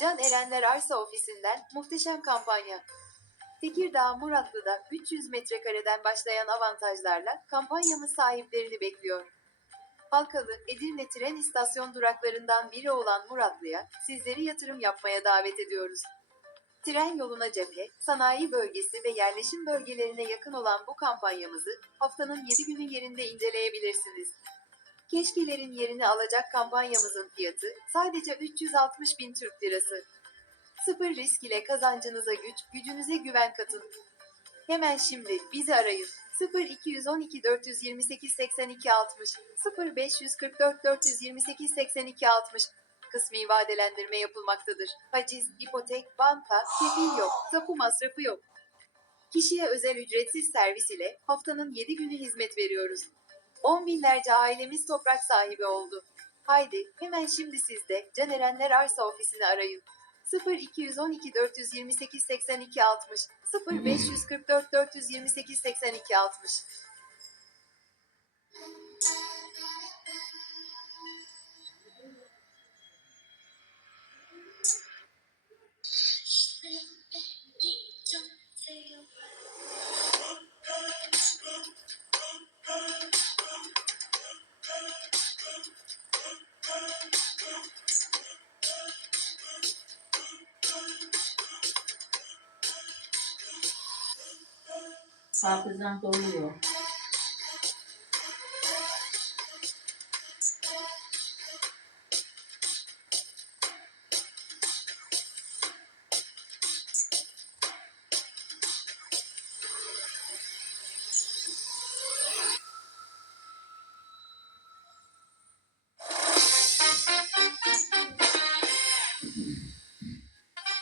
Can Erenler Arsa Ofisi'nden muhteşem kampanya. Tekirdağ Muratlı'da 300 metrekareden başlayan avantajlarla kampanyamız sahiplerini bekliyor. Halkalı, Edirne tren istasyon duraklarından biri olan Muratlı'ya sizleri yatırım yapmaya davet ediyoruz. Tren yoluna cephe, sanayi bölgesi ve yerleşim bölgelerine yakın olan bu kampanyamızı haftanın 7 günü yerinde inceleyebilirsiniz. Keşkelerin yerini alacak kampanyamızın fiyatı sadece 360 bin Türk lirası. Sıfır risk ile kazancınıza güç, gücünüze güven katın. Hemen şimdi bizi arayın. 0 212 428 82 60 0 544 428 82 60 Kısmi vadelendirme yapılmaktadır. Haciz, ipotek, banka, kefil yok, tapu masrafı yok. Kişiye özel ücretsiz servis ile haftanın 7 günü hizmet veriyoruz. 10 binlerce ailemiz toprak sahibi oldu. Haydi hemen şimdi siz de Can Arsa Ofisi'ni arayın. 0 212 428 82 60 0 544 428 82 60 Hafızan doluyor.